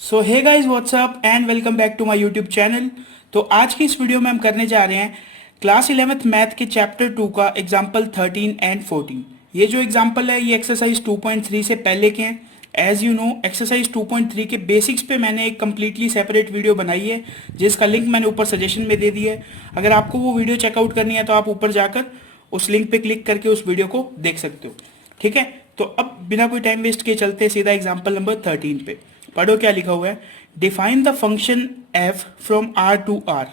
So hey guys what's up and welcome back to my YouTube channel. तो आज की इस वीडियो में हम करने जा रहे हैं क्लास 11th मैथ के चैप्टर 2 का एग्जाम्पल 13 एंड 14। ये जो एग्जाम्पल है ये एक्सरसाइज 2.3 से पहले के हैं। एज यू नो एक्सरसाइज 2.3 के बेसिक्स पे मैंने एक कम्प्लीटली सेपरेट वीडियो बनाई है जिसका लिंक मैंने ऊपर सजेशन में दे दिया है। अगर आपको वो वीडियो चेकआउट करनी है तो आप ऊपर जाकर उस लिंक पे क्लिक करके उस वीडियो को देख सकते हो। ठीक है, तो अब बिना कोई टाइम वेस्ट किए चलते हैं सीधा एग्जाम्पल नंबर 13 पे। पढ़ो क्या लिखा हुआ है। Define the function F from R to R.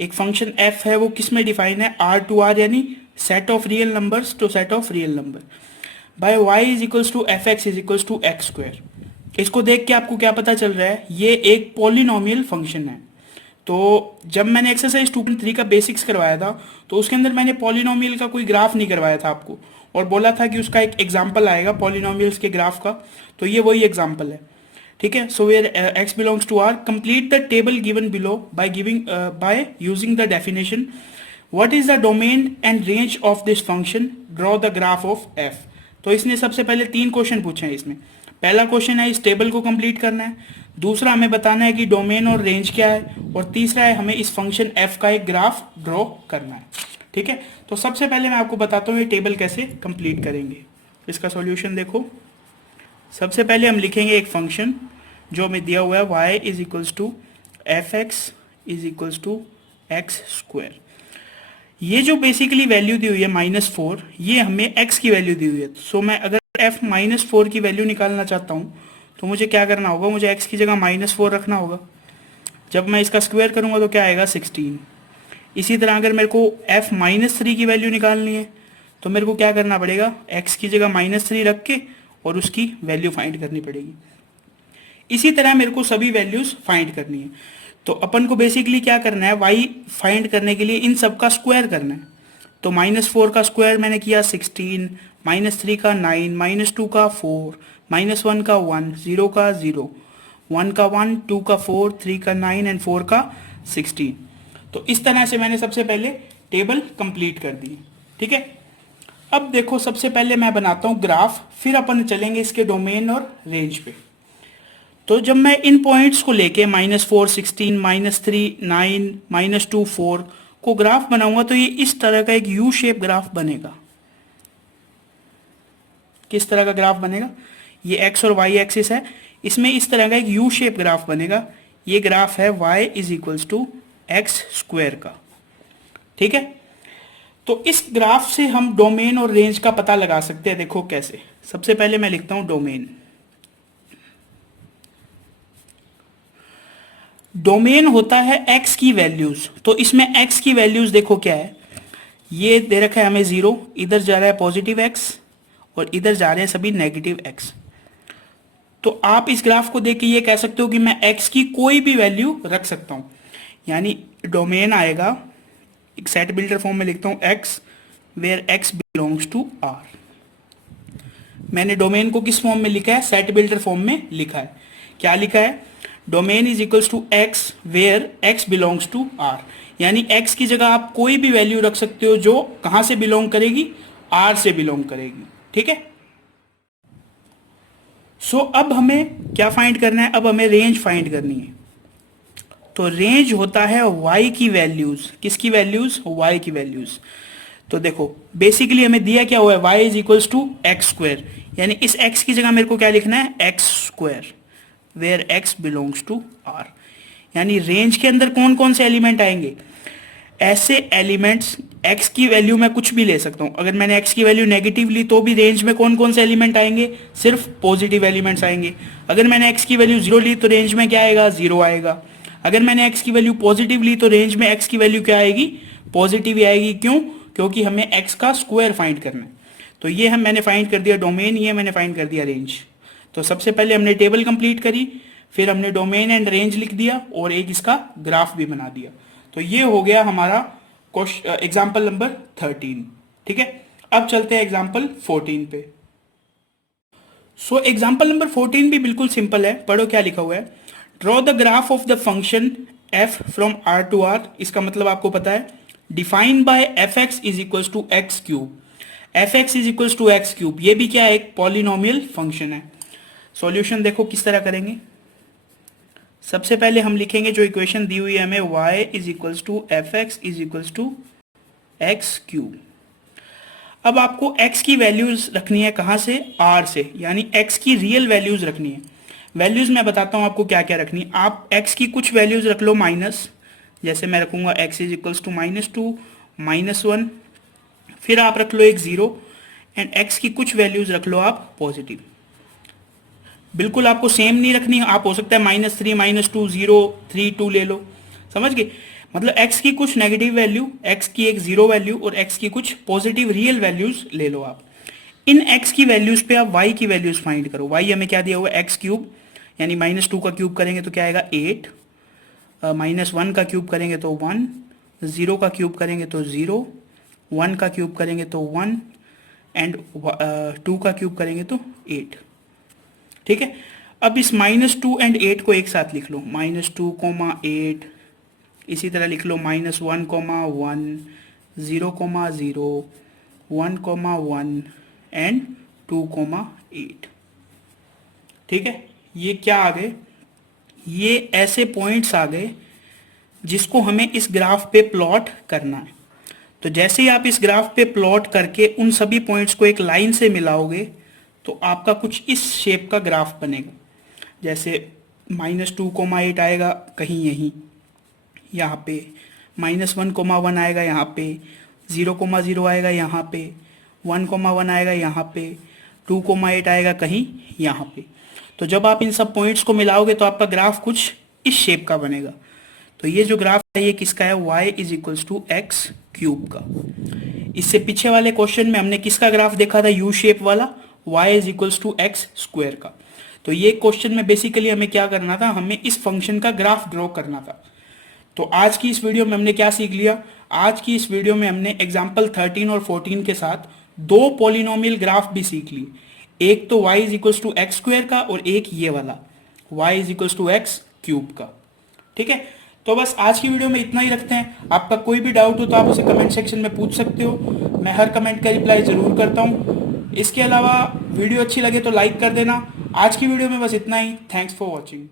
एक फंक्शन एफ है वो किस में डिफाइन है, आर टू आर, यानी set of real numbers to set of real number by Y is equals to F X is equals to X square. इसको देख के आपको क्या पता चल रहा है, ये एक पॉलिनोमियल फंक्शन है। तो जब मैंने एक्सरसाइज 2.3 का बेसिक्स करवाया था तो उसके अंदर मैंने पॉलिनोमियल का कोई ग्राफ नहीं करवाया था आपको, और बोला था कि उसका एक एग्जाम्पल आएगा पॉलिनोमियल्स के ग्राफ का। तो ये वही एग्जाम्पल है। ठीक है, so where x belongs to r, complete the table given below by using the definition. What is the domain and range of this function, draw the graph of f। तो इसने सबसे पहले 3 क्वेश्चन पूछे हैं इसमें। पहला क्वेश्चन है इस टेबल को कंप्लीट करना है, दूसरा हमें बताना है कि डोमेन और रेंज क्या है, और तीसरा है हमें इस फंक्शन f का एक ग्राफ ड्रॉ करना है। ठीक है, तो सबसे पहले मैं आपको बताता हूँ ये टेबल कैसे कंप्लीट करेंगे। इसका सॉल्यूशन देखो। सबसे पहले हम लिखेंगे एक फंक्शन जो हमें दिया हुआ है y is equals to F X is equals to X square. ये जो बेसिकली वैल्यू दी हुई है -4, ये हमें x की वैल्यू दी हुई है। सो मैं अगर f -4 की वैल्यू निकालना चाहता हूँ तो मुझे क्या करना होगा, मुझे x की जगह -4 रखना होगा। जब मैं इसका स्क्वायर करूँगा तो क्या आएगा 16। इसी तरह अगर मेरे को f -3 की वैल्यू निकालनी है तो मेरे को क्या करना पड़ेगा, x की जगह -3 रख के और उसकी वैल्यू फाइंड करनी पड़ेगी। इसी तरह मेरे को सभी वैल्यूज फाइंड करनी है। तो अपन को बेसिकली क्या करना है, y फाइंड करने के लिए इन सब का स्क्वायर करना है। तो -4 का स्क्वायर मैंने किया 16, -3 का 9, -2 का 4, -1 का 1, 0 का 0, 1 का 1, 2 का 4, 3 का 9 एंड 4 का 16। तो इस तरह से मैंने सबसे पहले टेबल कंप्लीट कर दी। ठीक है, अब देखो सबसे पहले मैं बनाता हूँ ग्राफ, फिर अपन चलेंगे इसके डोमेन और रेंज पे। तो जब मैं इन पॉइंट्स को लेके -4, 16, -3, 9, -2, 4 को ग्राफ बनाऊंगा तो ये इस तरह का एक यू शेप ग्राफ बनेगा। किस तरह का ग्राफ बनेगा, ये एक्स और वाई एक्सिस है, इसमें इस तरह का एक यू शेप ग्राफ बनेगा। ये ग्राफ है y is equals to X square का। ठीक है, तो इस ग्राफ से हम डोमेन और रेंज का पता लगा सकते हैं। देखो कैसे, सबसे पहले मैं लिखता हूं डोमेन। डोमेन होता है x की वैल्यूज। तो इसमें x की वैल्यूज देखो क्या है, ये दे रखा है हमें 0, इधर जा रहा है पॉजिटिव x और इधर जा रहे हैं सभी नेगेटिव x। तो आप इस ग्राफ को देख के ये कह सकते हो कि मैं x की कोई भी वैल्यू रख सकता हूं। यानी डोमेन आएगा, एक सेट बिल्डर फॉर्म में लिखता हूं x where x belongs to r। मैंने डोमेन को किस फॉर्म में लिखा है, सेट बिल्डर फॉर्म में लिखा है। क्या लिखा है, domain is equals to X where X belongs to R. यानी एक्स की जगह आप कोई भी वैल्यू रख सकते हो जो कहां से बिलोंग करेगी, आर से बिलोंग करेगी। ठीक है, सो अब हमें क्या फाइंड करना है, अब हमें रेंज फाइंड करनी है। तो रेंज होता है y की वैल्यूज। किसकी वैल्यूज, y की वैल्यूज। तो देखो बेसिकली हमें दिया क्या हुआ है, y is equals to X square, यानी इस x की जगह मेरे को क्या लिखना है, X square where x belongs to r। यानी रेंज के अंदर कौन कौन से एलिमेंट आएंगे, ऐसे एलिमेंट्स, x की वैल्यू मैं कुछ भी ले सकता हूं। अगर मैंने x की वैल्यू नेगेटिव ली तो भी रेंज में कौन कौन से एलिमेंट आएंगे, सिर्फ पॉजिटिव एलिमेंट्स आएंगे। अगर मैंने x की वैल्यू 0 ली तो रेंज में क्या आएगा, 0 आएगा। अगर मैंने x की वैल्यू पॉजिटिव ली तो रेंज में x की वैल्यू क्या आएगी, पॉजिटिव ही आएगी। क्यों, क्योंकि हमें x का स्क्वायर फाइंड करना है। तो ये मैंने फाइंड कर दिया डोमेन, ये मैंने फाइंड कर दिया रेंज। तो सबसे पहले हमने टेबल कंप्लीट करी, फिर हमने डोमेन एंड रेंज लिख दिया और एक इसका ग्राफ भी बना दिया। तो ये हो गया हमारा एग्जाम्पल नंबर 13। ठीक है, अब चलते हैं एग्जाम्पल 14 पे। सो एग्जाम्पल नंबर 14 भी बिल्कुल सिंपल है। पढ़ो क्या लिखा हुआ है, draw the graph of the function f from r to r। इसका मतलब आपको पता है, define by F X is equals to X cube. F X is equals to X cube, ये भी क्या है, एक पॉलिनोमियल फंक्शन है। सॉल्यूशन देखो किस तरह करेंगे। सबसे पहले हम लिखेंगे जो इक्वेशन दी हुई है हमें, y is equals to F X is equals to X cube. अब आपको x की वैल्यूज रखनी है कहाँ से, r से, यानी x की रियल वैल्यूज रखनी है। वैल्यूज मैं बताता हूँ आपको क्या क्या रखनी है। आप x की कुछ वैल्यूज रख लो माइनस, जैसे मैं रखूंगा x इज इक्वल्स टू -2, -1, फिर आप रख लो एक 0, एंड x की कुछ वैल्यूज रख लो आप पॉजिटिव। बिल्कुल आपको सेम नहीं रखनी, आप हो सकता है -3, -2, 0, 3, 2 ले लो, समझ गए। मतलब x की कुछ नेगेटिव वैल्यू, x की एक 0 वैल्यू और x की कुछ पॉजिटिव रियल वैल्यूज ले लो आप। इन x की वैल्यूज पे आप y की वैल्यूज फाइंड करो। y हमें क्या दिया हुआ है, एक्स क्यूब, यानी -2 का क्यूब करेंगे तो क्या आएगा 8, -1 का क्यूब करेंगे तो 1, 0 का क्यूब करेंगे तो 0, 1 का क्यूब करेंगे तो 1, एंड 2 का क्यूब करेंगे तो 8। ठीक है, अब इस -2 एंड 8 को एक साथ लिख लो, -2, 8, इसी तरह लिख लो -1, 1, 0, 0, 1, 1 एंड 2, 8। ठीक है, ये क्या आ गए, ये ऐसे पॉइंट्स आ गए जिसको हमें इस ग्राफ पे प्लॉट करना है। तो जैसे ही आप इस ग्राफ पे प्लॉट करके उन सभी पॉइंट्स को एक लाइन से मिलाओगे तो आपका कुछ इस शेप का ग्राफ बनेगा। जैसे -2, 8 आएगा कहीं यहीं, यहाँ पे -1, 1 आएगा यहाँ पे, 0, 0 आएगा यहाँ पे, 1, 1 आएगा यहाँ पे, 2, 8 आएगा कहीं यहाँ पे। तो जब आप इन सब पॉइंट्स को मिलाओगे तो आपका ग्राफ कुछ इस शेप का बनेगा। तो ये जो ग्राफ है ये किसका है, y is equals to X cube का। इससे पीछे वाले क्वेश्चन में हमने किसका ग्राफ देखा था, यू शेप वाला, y is equals to X square का। तो ये क्वेश्चन में बेसिकली हमें क्या करना था, हमें इस फंक्शन का ग्राफ ड्रॉ करना था। तो आज की इस वीडियो में हमने क्या सीख लिया, आज की इस वीडियो में हमने एग्जाम्पल 13 और 14 के साथ दो पॉलिनोमियल ग्राफ भी सीख लिए। एक तो y is equals to X square का और एक ये वाला y is equals to X cube का। ठीक है, तो बस आज की वीडियो में इतना ही रखते हैं। आपका कोई भी डाउट हो तो आप उसे कमेंट सेक्शन में पूछ सकते हो, मैं हर कमेंट का रिप्लाई जरूर करता हूँ। इसके अलावा वीडियो अच्छी लगे तो लाइक कर देना। आज की वीडियो में बस इतना ही। Thanks for watching.